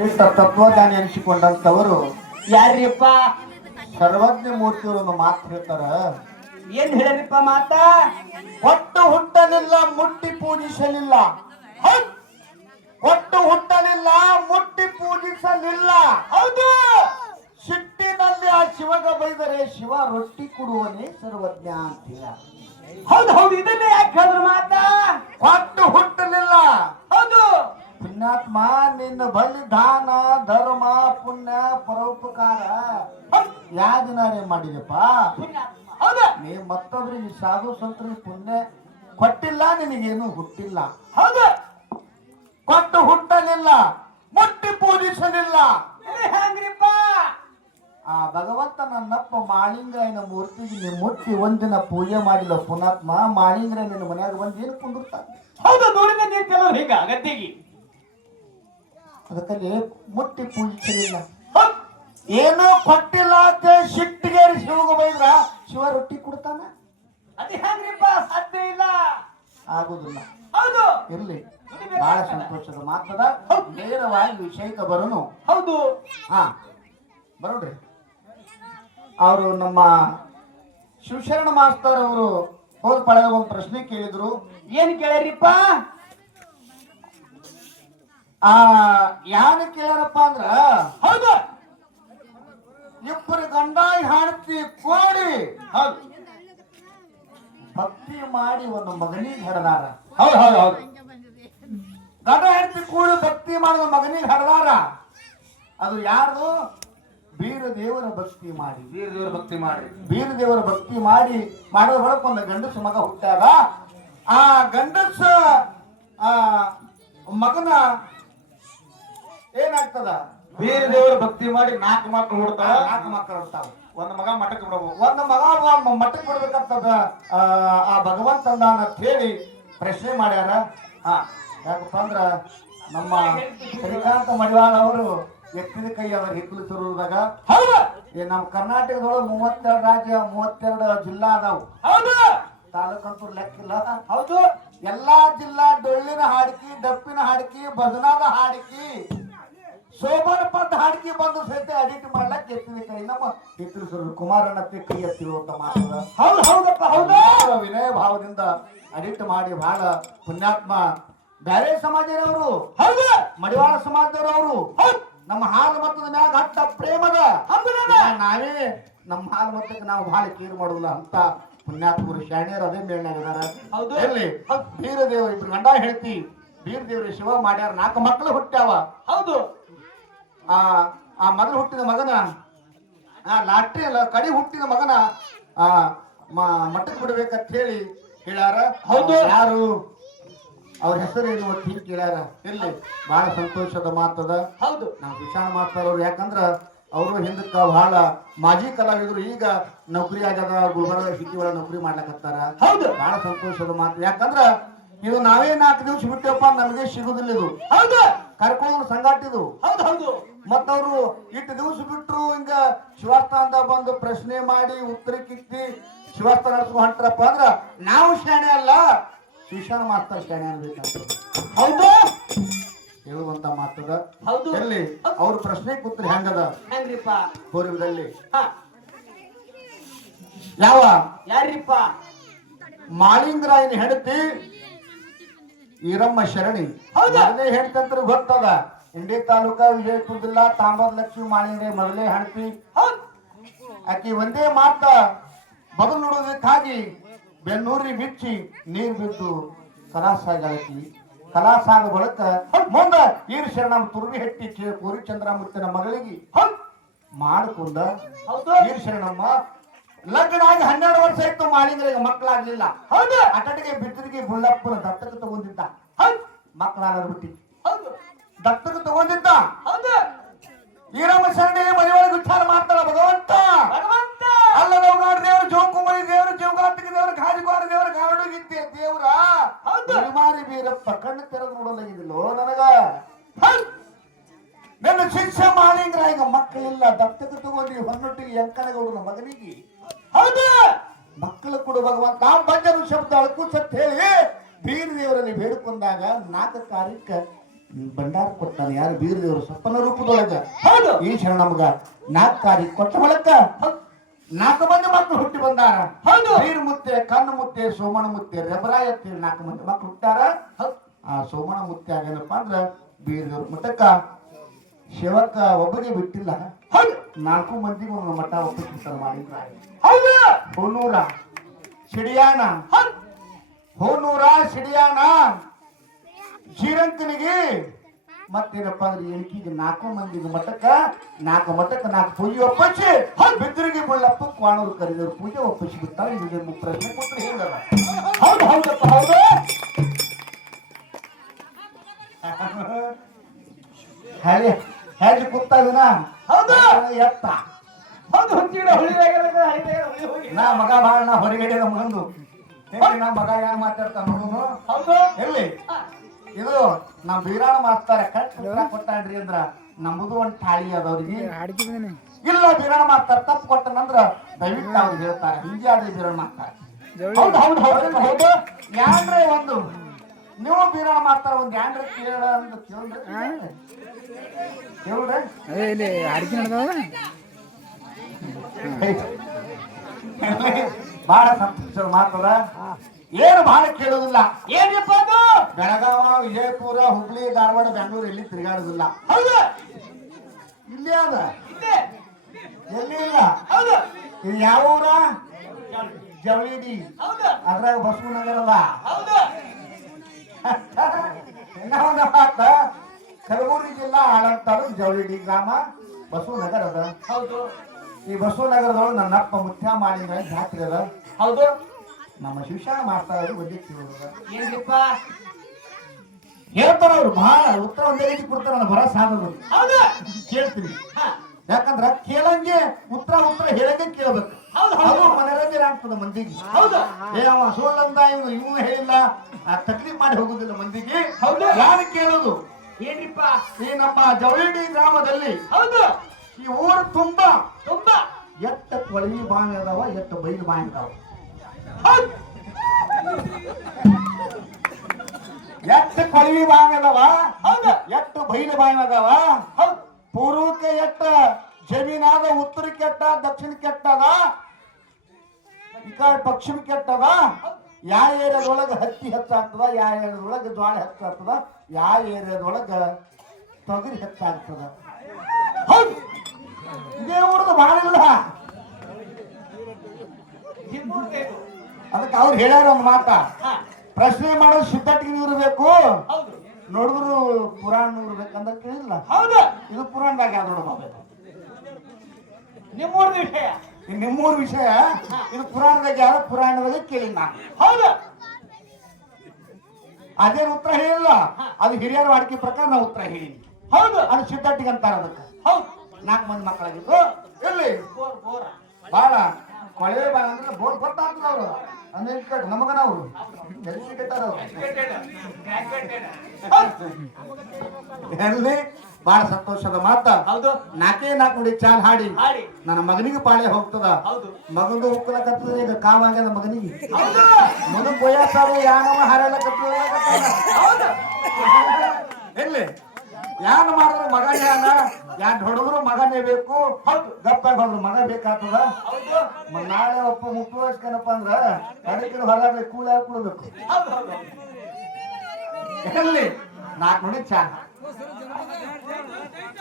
ಶ್ರೇಷ್ಠ ತತ್ವಜ್ಞಾನಿ ಅನಿಸಿಕೊಂಡಂತವರು ಯಾರ್ರಿಪ್ಪ? ಸರ್ವಜ್ಞ ಮೂರ್ತಿಯವರನ್ನು ಮಾತು ಹೇಳ್ತಾರ. ಏನ್ ಹೇಳಿರಿಪ್ಪ ಮಾತ? ಒಟ್ಟು ಹುಟ್ಟಲಿಲ್ಲ ಮುಟ್ಟಿ ಪೂಜಿಸಲಿಲ್ಲ. ಒಟ್ಟು ಹುಟ್ಟಲಿಲ್ಲ ಮುಟ್ಟಿ ಪೂಜಿಸಲಿಲ್ಲ. ಹೌದು. ಸಿಟ್ಟಿನಲ್ಲಿ ಆ ಶಿವಗ ಬೈದರೆ ಶಿವ ರೊಟ್ಟಿ ಕೊಡುವನೇ ಸರ್ವಜ್ಞ ಅಂತ ಹೌದು ಹೌದು ಇದನ್ನೇ ಯಾಕೆ ಹೇಳಿದ್ರು ಮಾತ? ಒಟ್ಟು ಹುಟ್ಟಲಿಲ್ಲ. ಪುಣ್ಯಾತ್ಮ ನಿನ್ನ ಬಲಿ ದಾನ ಧರ್ಮ ಪುಣ್ಯ ಪರೋಪಕಾರ. ಯಾದಿನಾರೇ ಮಾಡಿದಪ್ಪ ಹೌದು ನೀ ಮತ್ತೊಬ್ರಿಗೆ ಸಾಧು ಸಂತರಿಗೆ ಪುಣ್ಯ ಕೊಟ್ಟಿಲ್ಲ ನಿನಗೇನು ಹುಟ್ಟಿಲ್ಲ. ಹೌದು ಕೊಟ್ಟು ಹುಟ್ಟಲಿಲ್ಲ ಮುಟ್ಟಿ ಪೂಜಿಸಲಿಲ್ಲ. ಆ ಭಗವಂತ ನನ್ನಪ್ಪ ಮಾಳಿಂಗಾಯನ ಮೂರ್ತಿಗೆ ನೀವು ಮುಟ್ಟಿ ಒಂದಿನ ಪೂಜೆ ಮಾಡಿಲ್ಲ ಪುನಾತ್ಮ ಮಾಳಿಂಗ್ರೆ ನಿನ್ನ ಮನೆಯಾಗ ಬಂದು ಏನು ಕುಂದಿರ್ತಾನೆ ಹೌದು ನೋಡಿದ ನೀವು ಕೆಲವ್ರು ಹೀಗ ಗದ್ದಿಗೆ ಅದಕ್ಕಲ್ಲಿ ಮುಟ್ಟಿ ಪೂಜಿಸಲಿಲ್ಲ. ಏನು ಕೊಟ್ಟಿಲ್ಲ ಅಂತ ಸಿಟ್ಟಿಗೆ ಶಿವಗ ಬೈದ್ರ ಶಿವ ರೊಟ್ಟಿ ಕೊಡ್ತಾನ? ಅದು ಹೆಂಗ್ರಿಪ್ಪ ಸಾಧ್ಯ ಇಲ್ಲ. ಆಗುದಿಲ್ಲ. ಹೌದು. ಇರ್ಲಿ. ಬಹಳ ಸಂತೋಷದ ಮಾತದ. ನೇರವಾಗಿ ವಿಷಯಕ್ಕೆ ಬರೋನು. ಹೌದು. ಹಾ ಬರೋಡ್ರಿ ಅವರು ನಮ್ಮ ಶಿವಶರಣ ಮಾಸ್ತರ್ ಅವರು ಹೋದ ಪಳೆದಾಗ ಒಂದು ಪ್ರಶ್ನೆ ಕೇಳಿದ್ರು. ಏನ್ ಕೇಳ್ರಿಪ್ಪ? ಆ ಯಾರು ಕೇಳಾರಪ್ಪ ಅಂದ್ರ ಹೌದು. ಇಬ್ಬರು ಗಂಡ ಹಾಡ್ತಿ ಕೋಡಿ. ಹೌದು. ಭಕ್ತಿ ಮಾಡಿ ಒಂದು ಮಗನಿಗೆ ಹಡದಾರ ಹೌದು ಹೌದು ಹೌದು. ಗಂಡ ಹೆಂಡತಿ ಕೂಡಿ ಭಕ್ತಿ ಮಾಡಿದ ಮಗನಿಗೆ ಹಡದಾರ ಅದು ಯಾರು ಬೀರ ದೇವರ ಭಕ್ತಿ ಮಾಡಿ. ಬೀರ ದೇವರ ಭಕ್ತಿ ಮಾಡಿ. ಬೀರ ದೇವರ ಭಕ್ತಿ ಮಾಡಿ ಮಾಡೋ ಹೊಳಕ್ ಒಂದು ಗಂಡಸ ಮಗ ಹುಟ್ಟಾಗ ಆ ಗಂಡಸ ಆ ಮಗನ ಏನಾಗ್ತದ? ವೀರ ದೇವರ ಭಕ್ತಿ ಮಾಡಿ ನಾಲ್ಕು ಮಕ್ಕಳು ಹುಡ್ತಾವ ನಾಲ್ಕು ಮಕ್ಕಳು ಹುಡ್ತಾವ ಒಂದು ಮಗ ಮಠಕ್ಕೆ ಬಿಡಬಹುದು ಒಂದು ಮಗ ಮಠಕ್ಕೆ ಬಿಡ್ಬೇಕಂತದ ಆ, ಭಗವಂತ ಅಂತ ಹೇಳಿ ಪ್ರಶ್ನೆ ಮಾಡ್ಯಾರ. ಹಾ. ಯಾಕಪ್ಪ ಅಂದ್ರ ನಮ್ಮ ಶ್ರೀಕಾಂತ ಮಡಿವಾಳ ಅವರು ಎತ್ತಿದ ಕೈ ಅವರ ಹಿಕ್ಕಲು ತರುವುದಾಗ ಈ ನಮ್ಮ ಕರ್ನಾಟಕದೊಳಗೆ ಮೂವತ್ತೆರಡು ರಾಜ್ಯ ಮೂವತ್ತೆರಡು ಜಿಲ್ಲಾ ಅದಾವು. ಹೌದು. ತಾಲೂಕಂತೂ ಲೆಕ್ಕಿಲ್ಲ. ಹೌದು. ಎಲ್ಲಾ ಜಿಲ್ಲಾ ಡೊಳ್ಳಿನ ಹಾಡಿಕಿ ಡಪ್ಪಿನ ಹಾಡಿಕೆ ಭಜನಾದ ಹಾಡಿಕೆ ಸೋಮನ ಪದ ಹಾಡ್ಕಿ ಬಂದು ಸಹಿತ ಅಡಿಟ್ ಮಾಡ್ಲಕ್ ಎತ್ತಿನ ಕೈ ನಮ್ಮ ಕುಮಾರಣ್ಣ ತಿಕ್ಕಿ ಕೈ ಎತ್ತಿರುವಂತ ಮಾತದ ಹೌದು ಹೌದಪ್ಪ ಹೌದು. ವಿನಯ ಭಾವದಿಂದ ಅಡಿಟ್ ಮಾಡಿ ಬಹಳ ಪುಣ್ಯಾತ್ಮ. ಬ್ಯಾರೆ ಸಮಾಜದವರು ಹೌದು. ಮಡಿವಾಳ ಸಮಾಜದವರು ನಮ್ಮ ಹಾಲು ಮತದ ಮ್ಯಾಗ ಹಟ್ಟ ಪ್ರೇಮದ. ನಾವೇ ನಮ್ಮ ಹಾಲು ಮತಕ್ಕೆ ನಾವು ಬಹಳ ಕೇರ್ ಮಾಡುದಿಲ್ಲ ಅಂತ ಪುಣ್ಯಾತ್ಮರು ಶಾಣ್ಯರು ಅದೇ ಮೇಲೆ ಹೌದು. ಎಲ್ಲಿ ಬೀರದೇವ ಇಬ್ರು ಗಂಡ ಹೇಳ್ತಿ ಬೀರದೇವ್ರಿ ಶಿವ ಮಾಡ್ಯಾರ. ನಾಲ್ಕು ಮಕ್ಕಳು ಹುಟ್ಟ್ಯಾವ. ಹೌದು. ಆ ಆ ಮಗನ ಹುಟ್ಟಿದ ಮಗನ ಆ ಲಾಟ್ರಿ ಅಲ್ಲ ಕಡಿ ಹುಟ್ಟಿದ ಮಗನ ಆ ಮ- ಮಠಕ್ಕೆ ಬಿಡ್ಬೇಕಂತ ಹೇಳಿ ಹೇಳ್ಯಾರ. ಹೌದು. ಯಾರು? ಅವ್ರ ಹೆಸರೇನು ಅಂತ ಹಿಂಗೆ ಕೇಳ್ಯಾರ. ಇಲ್ಲಿ ಬಹಳ ಸಂತೋಷದ ಮಾತದ. ಹೌದು. ನಾವು ವಿಚಾರ ಮಾತಾಡೋರು ಯಾಕಂದ್ರ ಅವರು ಹಿಂದಕ್ಕ ಬಹಳ ಮಾಜಿ ಕಲಾವಿದರು ಈಗ ನೌಕರಿ ಆಗ್ಯದ ಗುಲ್ಬರ್ಗ ಸಿಟಿ ಒಳಗೆ ನೌಕರಿ ಮಾಡ್ಲಕತ್ತಾರ. ಹೌದು. ಬಹಳ ಸಂತೋಷದ ಮಾತು. ಯಾಕಂದ್ರ ಇದು ನಾವೇ ನಾಲ್ಕು ದಿವಸ ಬಿಟ್ಟೆಪ್ಪ ನಮಗೆ ಸಿಗುದಿಲ್ಲ ಇದು. ಹೌದು. ಕರ್ಕೊಂಡು ಸಂಗಾಟಿದು. ಹೌದು ಹೌದು. ಮತ್ತವರು ಇಟ್ಟು ದಿವಸ ಬಿಟ್ರು ಹಿಂಗ ಶಿವಸ್ಥಾನದ ಬಂದು ಪ್ರಶ್ನೆ ಮಾಡಿ ಉತ್ತರ ಕಿತ್ತಿ ಶಿವಸ್ಥಾನ ನಡೆಸ್ಕೊಂಡು ಹೊಂಟ್ರಪ್ಪ ಅಂದ್ರ ನಾವು ಶಾಣೆ ಅಲ್ಲ. ಶಿಕ್ಷಣ ಮಾಸ್ತರ್ ಶಾಣೆ ಅನ್ಬೇಕಂತ ಹೌದು? ಹೇಳುವಂತ ಮಾತದ ಹೌದು. ಎಲ್ಲಿ? ಅವ್ರ ಪ್ರಶ್ನೆ ಕೂತ್ರಿ ಹೆಂಗದ? ಹೆಂಗ್ರಿಪ್ಪ? ಪೂರ್ವದಲ್ಲಿ. ಯಾವ? ಯಾರ್ರಿಪ್ಪ? ಮಾಳಿಂಗರಾಯನ ಹೆಂಡತಿ ಈರಮ್ಮ ಶರಣಿ. ಹೌದಾ? ಹೆಂಡತಿ ಗೊತ್ತದ. ಇಂಡಿ ತಾಲೂಕ ವಿಜಯಪುರ ಜಿಲ್ಲಾ ತಾಂಬದ ಲಕ್ಷ್ಮಿ ಮಾಳಿಂಗ್ರೆ ಮೊದಲೇ ಹಣಪಿ. ಆಕಿ ಒಂದೇ ಮಾತ ಬದಲು ನೋಡೋದಕ್ಕಾಗಿ ಬೆನ್ನೂರಿ ಬಿಚ್ಚಿ ನೀರು ಬಿದ್ದು ಕಲಾಸಾಗಿ ಕಲಾಸಾಗ ಬಳಕ ಮುಂದ ಈರ್ಷ್ಯ ನಮ್ಮ ತುರ್ವಿ ಹೆಟ್ಟಿ ಚೆ- ಕೋರಿ ಚಂದ್ರಾಮೂರ್ತಿನ ಮಗಳಿಗೆ ಮಾಡಿಕೊಂಡ ಹೌದು. ಈರ್ ಶರಣಮ್ಮ ಲಗ್ನ ಆಗಿ ಹನ್ನೆರಡು ವರ್ಷ ಇತ್ತು ಮಾಳಿಂಗರಿಗೆ ಮಕ್ಕಳಾಗ್ಲಿಲ್ಲ. ಹೌದು. ಅಟಟಿಗೆ ಬಿದ್ದರಿಗೆ ಬುಳ್ಳಪ್ಪನ ದತ್ತಕ ತಗೊಂಡಿದ್ದ. ಹೌದು. ಮಕ್ಕಳಾದ ಬಿಟ್ಟಿ. ಹೌದು ದತ್ತಕ ತಗೊಂಡಿದ್ದ. ಹೌದು. ಈರಮ್ಮ ಶರಣಿ ಮನೆಯೊಳಗೆ ವಿಚಾರ ಮಾಡ್ತಾರ ಭಗವಂತ. ಭಗವಂತ. ಅಲ್ಲ ದೇವ್ರ ದೇವರು ಜೋಕುಮರಿ ದೇವ್ರ ಜೋಗಾತಿಕ ದೇವ್ರ ಗಾಜಿಗೋರ ದೇವ್ರ ಗಾಡುಗಿತ್ತಿ ದೇವ್ರ ಹೌದು. ಬಿರುಮಾರಿ ಬೀರಪ್ಪ ಕಣ್ಣು ತೆರೆದು ನೋಡಲಾಗಿದಿಲ್ಲೋ ನನಗ? ನನ್ನ ಶಿಷ್ಯ ಮಾಲಿಂಗ್ರ ಈಗ ಮಕ್ಕಳಿಲ್ಲ ದತ್ತಕ ತಗೊಂಡಿ ಹೊನ್ನೊಟ್ಟಿಗೆ ಎಂಕನಗೌಡನ ಮಗನಿಗೆ. ಹೌದು. ಮಕ್ಕಳು ಕೊಡು ಭಗವಂತ ಬಂಜರು ಶಬ್ದ ಅಳಕು ಸತ್ ಹೇಳಿ ಬೀರ ದೇವರಲ್ಲಿ ಬೇಡಿಕೊಂಡಾಗ ನಾಲ್ಕು ಕಾರ್ಯಕ್ಕೆ ಭಂಡಾರ ಕೊಟ್ಟಾನ ಯಾರು? ಬೀರದೇವರು ಸಪ್ಪನ ರೂಪದೊಳಗ. ಹೌದು. ಕ್ಷಣ ನಮಗ ನಾಲ್ಕು ತಾರಿ ಕೊಟ್ಟ ಬಳಕ ನಾಲ್ಕು ಮಂದಿ ಮಕ್ಕಳು ಹುಟ್ಟಿ ಬಂದಾರ. ಹೌದು. ಬೀರ್ ಮುತ್ತೆ ಕಣ್ಣು ಮುತ್ತೆ ಸೋಮಣ ಮುತ್ತೆ ರೆಬರಾಯ ಅಂತೇಳಿ ನಾಲ್ಕು ಮಂದಿ ಮಕ್ಕಳು ಹುಟ್ಟಾರ. ಆ ಸೋಮಣ ಮುತ್ತೆ ಆಗೇನಪ್ಪ ಅಂದ್ರ ಬೀರದೇವ್ರ. ಮಠಕ್ಕ ಶಿವಕ್ಕ ಒಬ್ಬರಿಗೆ ಬಿಟ್ಟಿಲ್ಲ. ಹೌದು. ನಾಲ್ಕು ಮಂದಿಗೂ ನಮ್ಮ ಮಠ ಒಪ್ಪಿಸ್ತಾರ ಮಾಡಿದ್ರ. ಹೌದು. ಹೋನೂರ ಸಿಡಿಯಾಣ ಹೋನೂರ ಸಿಡಿಯಾಣ ಶ್ರೀರಂಕನಿಗೆ ಮತ್ತೇನಪ್ಪ ಅಂದ್ರೆ ಎಣಿಕೆಗೆ ನಾಲ್ಕು ಮಂದಿಗೆ ಮಠಕ್ಕ ನಾಲ್ಕು ಮಠಕ್ಕ ನಾಲ್ಕು ಪೂಜೆ ಒಪ್ಪಿಸಿ ಬಿದ್ದರಿಗೆ ಬಳ್ಳಪ್ಪ ಕ್ವಾಣೂರು ಕರೆದವ್ರು ಪೂಜೆ ಒಪ್ಪಿಸಿ ಬಿಡ್ತಾರೆ ಇದು ಪ್ರಶ್ನೆ ಕೊಟ್ಟರೆ ಹೇಳಲ್ಲ. ಹೌದು ಹೌದಪ್ಪ ಹೌದು. ಹೇಳಿ ಹೇಳಿ ಕೂತಾವಿನ ಹೌದು. ಎತ್ತ. ಹೌದು ಹುಚ್ಚಿಡ ಹುಳಿ ನಾ ಮಗ ಬಾಳ ನಾ ಹೊರಗಡೆ ಮಗಂದು. ನಾ ಮಗ ಯಾರು ಮಾತಾಡ್ತಾನ ಹೌದು. ಎಲ್ಲಿ ಇದು ನಮ್ ಬೀರಾಣ ಮಾಡ್ತಾರೆ ಕಟ್ ಉತ್ತರ ಕೊಟ್ಟಾಡ್ರಿ ಅಂದ್ರ ನಮಗೂ ಒಂದ್ ತಾಳಿ ಅದವ್ರಿಗೆ ಇಲ್ಲ ಬೀರಾಣ ಮಾಡ್ತಾರೆ ತಪ್ಪು ಕೊಟ್ಟನಂದ್ರ ದಯವಿಟ್ಟು ಅವ್ರಿಗೆ ಹೇಳ್ತಾರೆ ಹಿಂಗೆ ಆದ್ರೆ ಬೀರಾಣ ಮಾಡ್ತಾರೆ ಹೌದು ಹೌದು ಹೌದು ಹೌದು ಯಾಂಡ್ರೆ ಒಂದು ನೀವು ಬೀರಾಣ ಮಾಡ್ತಾರ ಒಂದ್ ಯಾಂಡ್ರೆ ಕೇಳ ಅಂತ ಕೇಳ್ರಿ ಅಡಿಕೆ ಬಹಳ ಸಂತೋಷ ಮಾತದ ಏನು ಬಹಳ ಕೇಳೋದಿಲ್ಲ. ಏನಪ್ಪ ಅದು? ಬೆಳಗಾವ ವಿಜಯಪುರ ಹುಬ್ಳಿ ಧಾರವಾಡ ಬೆಂಗಳೂರು ಎಲ್ಲಿ ತಿರುಗಾಡೋದಿಲ್ಲ. ಹೌದು. ಇಲ್ಲಿ ಅದ. ಎಲ್ಲಿ ಇಲ್ಲ? ಹೌದು. ಇದು ಯಾವ ಊರ? ಜವಳಿಡಿ. ಅದ್ರಾಗ ಬಸವ ನಗರ ಅದ. ಹೌದು. ಮಾತ. ಕಲಬುರಗಿ ಜಿಲ್ಲಾ ಆಳಂದ ತಾಲೂಕು ಜವಳಿಡಿ ಗ್ರಾಮ ಬಸವ ನಗರ ಅದ. ಹೌದು. ಈ ಬಸವ ನಗರದೊಳಗೆ ನನ್ನ ಅಪ್ಪ ಮುತ್ಯ ಮಾಡಿದ ಜಾತ್ರೆ ಅದ. ಹೌದು. ನಮ್ಮ ಶಿಕ್ಷಣ ಮಾಡ್ತಾ ಇರೋದು ಹೇಳ್ತಾರ ಅವ್ರು ಬಹಳ ಉತ್ತರ ಒಂದೇ ರೀತಿ ಕೊಡ್ತಾರ ನನ್ನ ಸಾಧನ ಹೌದು. ಕೇಳ್ತೀನಿ. ಹಾ. ಯಾಕಂದ್ರ ಕೇಳಂಗೆ ಉತ್ತರ ಉತ್ತರ ಹೇಳಂಗೆ ಕೇಳ್ಬೇಕು. ಹೌದು, ಅದು. ಮನರಂಜನೆ ಆಗ್ತದ ಮಂದಿಗೆ. ಹೌದು. ಏ ಅವ ಸುಳ್ಳಂದ ಇವನು ಇವನು ಹೇಳಿಲ್ಲ. ಆ ತಕ್ಲೀಫ್ ಮಾಡಿ ಹೋಗುದಿಲ್ಲ ಮಂದಿಗೆ. ಹೌದು. ಯಾರು ಕೇಳೋದು? ಏನ್ರಿಪ್ಪ? ಈ ನಮ್ಮ ಜವಳಿ ಗ್ರಾಮದಲ್ಲಿ ಹೌದು. ಈ ಊರು ತುಂಬಾ ತುಂಬಾ. ಎತ್ತ ಕೊಳವಿ ಬಾವಿ ಅದಾವ ಎತ್ತ ಬೈಲು ಬಾವಿ ಅದಾವ. ಎತ್ತ ಕೊಳವಿ ಬಾವಿ ಅದಾವ? ಹೌದು. ಎಷ್ಟು ಬೈಲು ಬಾವಿ ಅದಾವ? ಹೌದು. ಪೂರ್ವಕ್ಕೆ ಎಟ್ಟ? ಜಮೀನಾದ ಉತ್ತರ ಕೆಟ್ಟ ದಕ್ಷಿಣ ಕೆಟ್ಟದ ಈ ಕಡೆ ಪಶ್ಚಿಮ ಕೆಟ್ಟದ ಯಾವ ಏರಿಯಾದೊಳಗ ಹತ್ತಿ ಹೆಚ್ಚಾಗ್ತದ? ಯಾವ ಏರಿಯಾದೊಳಗ ಜ್ವಾಳ ಹೆಚ್ಚಾಗ್ತದ? ಯಾವ ಏರಿಯಾದೊಳಗ ತೊಗರಿ ಹೆಚ್ಚಾಗ್ತದ? ಹೌದು. ಇದೇ ಊರದು ಇಲ್ಲ. ಅದಕ್ಕೆ ಅವ್ರು ಹೇಳ್ಯಾರ ಒಂದು ಮಾತ. ಪ್ರಶ್ನೆ ಮಾಡೋದು ಸಿದ್ಧಟಿಗೆ ನೀವು ಇರಬೇಕು ಹೌದು. ನೋಡಿದ್ರು ಪುರಾಣ ಇರ್ಬೇಕಂದ್ರೆ ಕೇಳಿಲ್ಲ. ಹೌದು. ಇದು ಪುರಾಣದಾಗ ಯಾವ್ದು ನೋಡ್ಬೇಕು ನಿಮ್ಮೂರ್ ವಿಷಯ. ನಿಮ್ಮೂರ್ ವಿಷಯ. ಇದು ಪುರಾಣದಾಗ ಯಾವ ಪುರಾಣದಾಗ ಕೇಳಿ ನಾನು ಹೌದು. ಅದೇನು ಉತ್ತರ ಹೇಳಿಲ್ಲ. ಅದು ಹಿರಿಯರ ವಾಡಿಕೆ ಪ್ರಕಾರ ನಾವು ಉತ್ತರ ಹೇಳಿ ಹೌದು. ಅದು ಸಿದ್ಧಟ್ಟಿಗೆ ಅಂತಾರ ಅದಕ್ಕೆ. ಹೌದು. ನಾಲ್ಕು ಮಂದಿ ಮಕ್ಕಳಾಗಿದ್ದು. ಎಲ್ಲಿ ಬಾಳ. ಕೊಳವೆ ಬಾಳ ಅಂದ್ರೆ ಬೋರ್ ಗೊತ್ತಾಗ್ತದ ಅವ್ರು. ಅನ್ಎಜುಕೇಟ್ ನಮಗ ನಾವು ಎಜುಕೇಟರ್ ಎಲ್ಲಿ ಬಹಳ ಸಂತೋಷದ ಮಾತ. ಹೌದು. ನಾಕೇ ನಾಲ್ಕು ನೋಡಿ ಚಾಲ್ ಹಾಡಿ. ನನ್ನ ಮಗನಿಗೆ ಪಾಳೆ ಹೋಗ್ತದ. ಹೌದು. ಮಗಂದು ಉಕ್ಕಲಕತ್ತದ ಈಗ ಕಾವಾಗ್ಯದ ಮಗನಿಗೆ. ಮಗನ್ ಕೊಯ್ಯಾಸಾರು ಯಾನವ ಹಾರಲಕತ್ತದ ಎಲ್ಲಿ? ಯಾನ್ ಮಾಡಿದ್ರು ಮಗನೇ ಅಲ್ಲ ಯಾನ್ ಹೊಡೆದ್ರು ಮಗನೇ ಬೇಕು. ಹೌದು ಗಪ್ಪಾಗಿ ಹೊಡೆದ್ರು ಮಗ ಬೇಕಾಗ್ತದ? ನಾಳೆ ಒಬ್ಬ ಮುಪ್ಪು ವಯಸ್ಕನಪ್ಪ ಅಂದ್ರ ಅಡಿಕೆ ಹೊರಗೆ ಕೂಳ ಕುಡಬೇಕು. ಎಲ್ಲಿ? ನಾಲ್ಕು ಮಣಿ ಚಾ.